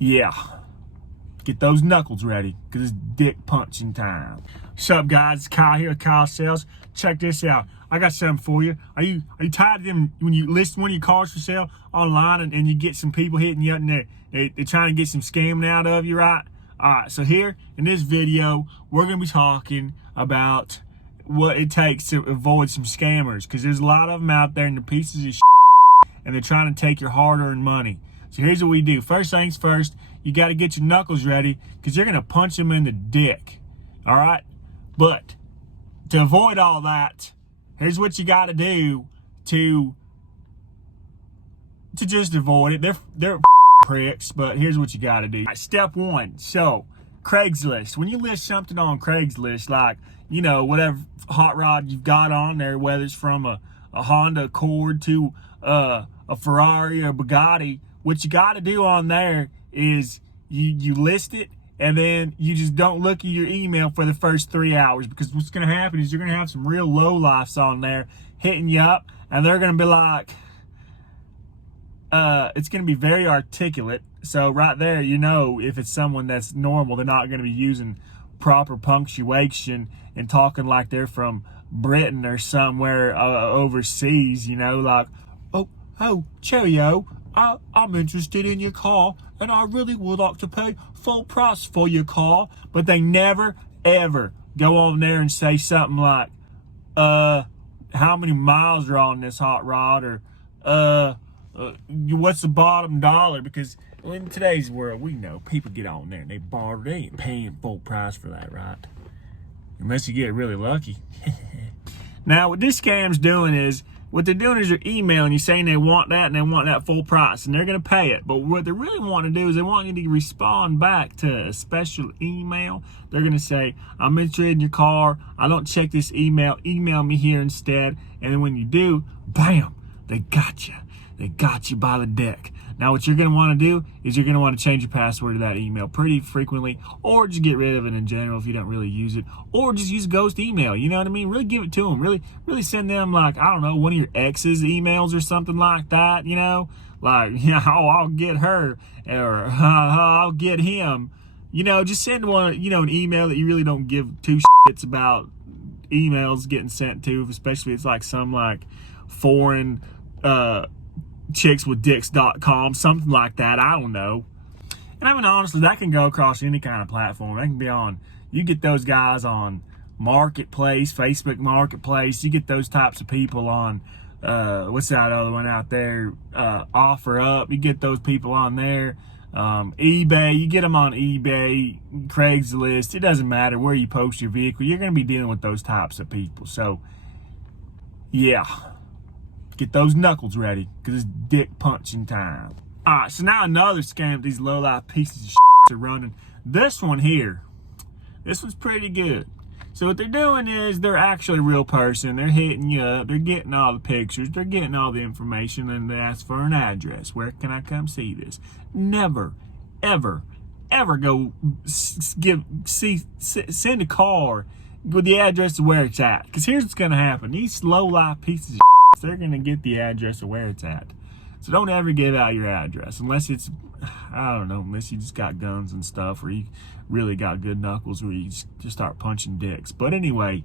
Yeah, get those knuckles ready, because it's dick punching time. What's up, guys? It's Kyle here with Kyle Sales. Check this out. I got something for you. Are you tired of them when you list one of your cars for sale online and you get some people hitting you up and they're trying to get some scamming out of you, right? All right, so here in this video, we're going to be talking about what it takes to avoid some scammers, because there's a lot of them out there and they're pieces of shit, and they're trying to take your hard-earned money. So here's what we do. First things first, you got to get your knuckles ready, because you're going to punch them in the dick. All right? But to avoid all that, here's what you got to do to just avoid it. They're pricks, but here's what you got to do. Right, step one. So Craigslist. When you list something on Craigslist, like, you know, whatever hot rod you've got on there, whether it's from a Honda Accord to a Ferrari or Bugatti, what you got to do on there is you list it, and then you just don't look at your email for the first 3 hours, because what's going to happen is you're going to have some real lowlifes on there hitting you up, and they're going to be like, it's going to be very articulate. So right there, you know, if it's someone that's normal, they're not going to be using proper punctuation and talking like they're from Britain or somewhere overseas, you know, like, oh, cheerio, I'm interested in your car, and I really would like to pay full price for your car. But they never, ever go on there and say something like, how many miles are on this hot rod, or what's the bottom dollar? Because in today's world, we know people get on there and they barter. They ain't paying full price for that, right? Unless you get really lucky. Now, what this scam's doing is, what they're doing is they're emailing you saying they want that and they want that full price, and they're going to pay it. But what they really want to do is they want you to respond back to a special email. They're going to say, I'm interested in your car. I don't check this email. Email me here instead. And then when you do, bam, they got you. They got you by the deck. Now, what you're going to want to do is you're going to want to change your password to that email pretty frequently, or just get rid of it in general if you don't really use it, or just use ghost email. You know what I mean? Really give it to them. Really send them, like, I don't know, one of your ex's emails or something like that, you know? Like, you know, oh, I'll get her, or I'll get him. You know, just send one, you know, an email that you really don't give two shits about emails getting sent to, especially if it's like some like foreign chickswithdicks.com, something like that. I don't know. And I mean, honestly, that can go across any kind of platform. That can be on, you get those guys on Marketplace, Facebook Marketplace. You get those types of people on, what's that other one out there? OfferUp. You get those people on there. eBay. You get them on eBay, Craigslist. It doesn't matter where you post your vehicle. You're going to be dealing with those types of people. So, yeah. Get those knuckles ready, because it's dick punching time. All right, so now another scam these low-life pieces of shit are running. This one here, this one's pretty good. So what they're doing is they're actually a real person. They're hitting you up. They're getting all the pictures. They're getting all the information, and they ask for an address. Where can I come see this? Never, ever, ever go send a car with the address of where it's at. Because here's what's going to happen. These low-life pieces of they're going to get the address of where it's at. So don't ever give out your address unless it's, I don't know, unless you just got guns and stuff, or you really got good knuckles where you just start punching dicks. But anyway,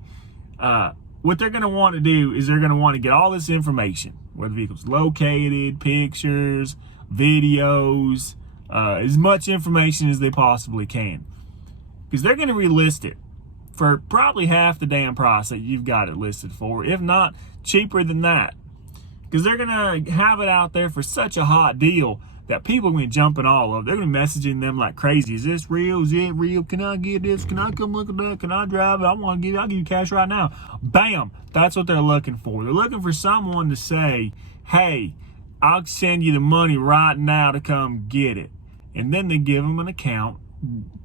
what they're going to want to do is they're going to want to get all this information, where the vehicle's located, pictures, videos, as much information as they possibly can. Because they're going to relist it for probably half the damn price that you've got it listed for, if not cheaper than that. Because they're going to have it out there for such a hot deal that people are going to be jumping all over. They're going to be messaging them like crazy. Is this real? Is it real? Can I get this? Can I come look at that? Can I drive it? I'll give you cash right now. Bam! That's what they're looking for. They're looking for someone to say, hey, I'll send you the money right now to come get it. And then they give them an account.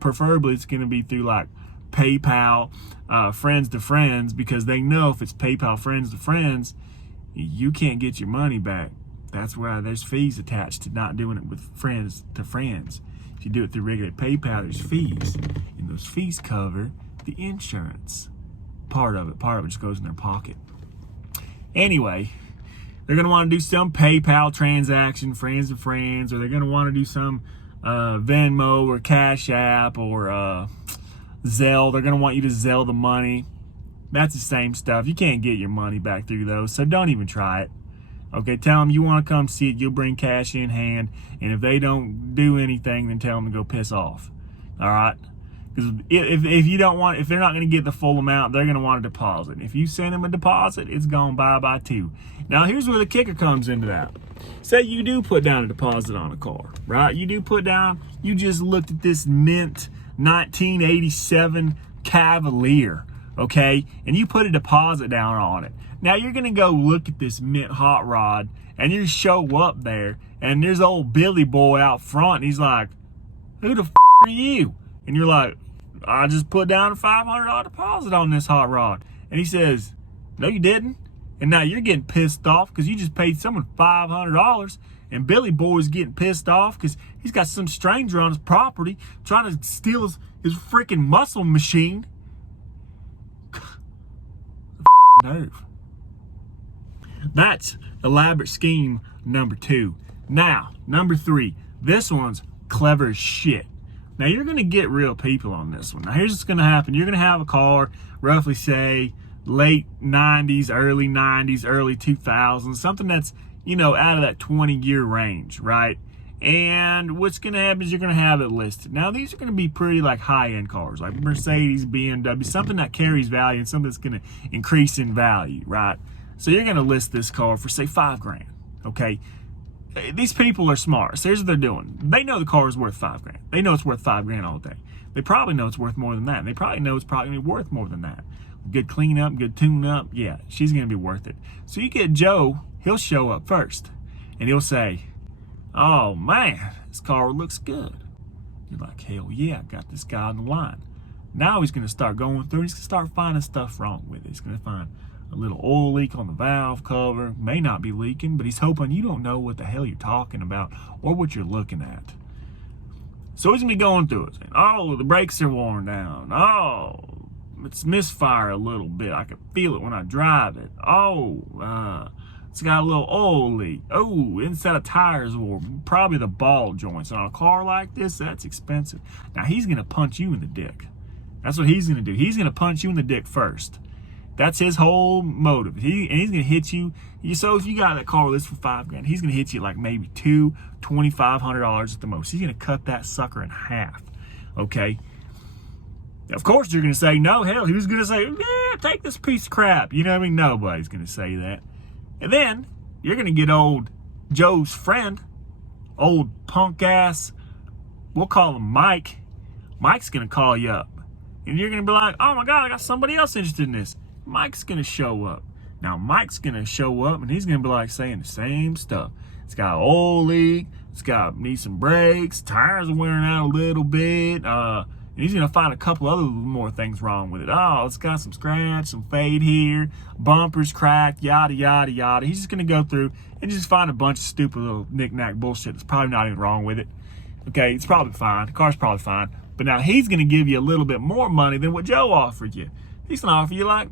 Preferably it's going to be through like PayPal, friends to friends, because they know if it's PayPal friends to friends, you can't get your money back. That's why there's fees attached to not doing it with friends to friends. If you do it through regular PayPal, there's fees, and those fees cover the insurance. Part of it just goes in their pocket. Anyway, they're going to want to do some PayPal transaction, friends to friends, or they're going to want to do some Venmo or Cash App or Zelle. They're going to want you to Zelle the money. That's the same stuff. You can't get your money back through those, so don't even try it. Okay, tell them you want to come see it. You'll bring cash in hand, and if they don't do anything, then tell them to go piss off. All right? Because if you don't want, if they're not going to get the full amount, they're going to want a deposit. If you send them a deposit, it's gone bye-bye too. Now, here's where the kicker comes into that. Say you do put down a deposit on a car, right? You do put down, you just looked at this mint 1987 Cavalier, okay? And you put a deposit down on it. Now you're gonna go look at this mint hot rod and you show up there and there's old Billy boy out front and he's like, who the f are you? And you're like, I just put down a $500 deposit on this hot rod. And he says, no you didn't. And now you're getting pissed off because you just paid someone $500 and Billy boy's getting pissed off because he's got some stranger on his property trying to steal his freaking muscle machine. Nerve. That's elaborate scheme number 2. Now, number 3. This one's clever as shit. Now, you're going to get real people on this one. Now, here's what's going to happen. You're going to have a car, roughly, say, late 90s, early 2000s, something that's, you know, out of that 20-year range, right? And what's going to happen is you're going to have it listed. Now, these are going to be pretty, like, high-end cars, like Mercedes, BMW, something that carries value and something that's going to increase in value, right? So you're going to list this car for, say, $5,000, okay? These people are smart. So here's what they're doing. They know the car is worth $5,000. They know it's worth $5,000 all day. They probably know it's worth more than that. And they probably know it's probably going to be worth more than that. Good cleanup, good tune-up, yeah, she's going to be worth it. So you get Joe, he'll show up first. And he'll say, oh, man, this car looks good. You're like, hell yeah, I got this guy on the line. Now he's going to start going through. He's going to start finding stuff wrong with it. He's going to find a little oil leak on the valve cover. May not be leaking, but he's hoping you don't know what the hell you're talking about or what you're looking at. So he's going to be going through it. Saying, oh, the brakes are worn down. Oh, it's misfire a little bit. I can feel it when I drive it. Oh, it's got a little oil leak. Oh, inside of tires or probably the ball joints. And on a car like this, that's expensive. Now, he's going to punch you in the dick. That's what he's going to do. He's going to punch you in the dick first. That's his whole motive. And he's going to hit you. So if you got that car list for $5,000, he's going to hit you like maybe $2,500 at the most. He's going to cut that sucker in half. Okay? Of course, you're going to say, no, hell, who's going to say, yeah, take this piece of crap? You know what I mean? Nobody's going to say that. And then you're going to get old Joe's friend, old punk ass, we'll call him Mike. Mike's going to call you up. And you're going to be like, oh my God, I got somebody else interested in this. Mike's going to show up. Now, Mike's going to show up and he's going to be like saying the same stuff. It's got an oil leak. It's got, needs some brakes. Tires are wearing out a little bit. And he's going to find a couple other more things wrong with it. Oh, it's got some scratch, some fade here, bumpers cracked, yada, yada, yada. He's just going to go through and just find a bunch of stupid little knick-knack bullshit that's probably not even wrong with it. Okay, it's probably fine. The car's probably fine. But now he's going to give you a little bit more money than what Joe offered you. He's going to offer you like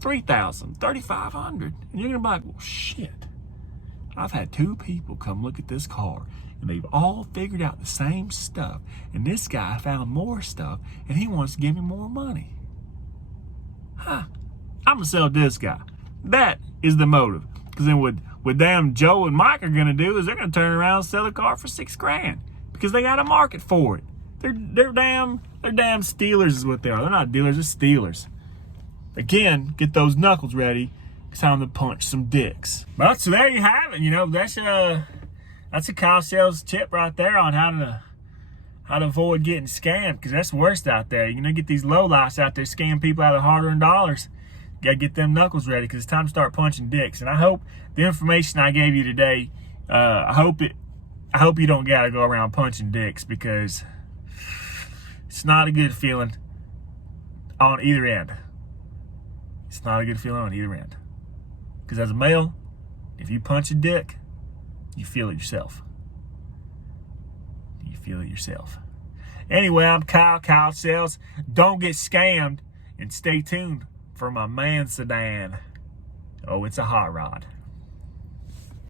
$3,000, $3,500. And you're going to be like, well, shit. I've had 2 people come look at this car and they've all figured out the same stuff. And this guy found more stuff and he wants to give me more money. Huh. I'm going to sell this guy. That is the motive. Because then what damn Joe and Mike are going to do is they're going to turn around and sell the car for $6,000 because they got a market for it. They're damn stealers is what they are. They're not dealers, they're stealers. Again, get those knuckles ready. It's time to punch some dicks. Well, so there you have it. You know, that's a Kyle Sales tip right there on how to avoid getting scammed, because that's the worst out there. You're gonna get these lowlifes out there scam people out of hard-earned dollars. You gotta get them knuckles ready because it's time to start punching dicks. And I hope the information I gave you today, I hope you don't gotta go around punching dicks, because it's not a good feeling on either end. It's not a good feeling on either end. Because as a male, if you punch a dick, you feel it yourself. You feel it yourself. Anyway, I'm Kyle Sales. Don't get scammed, and stay tuned for my man sedan. Oh, it's a hot rod.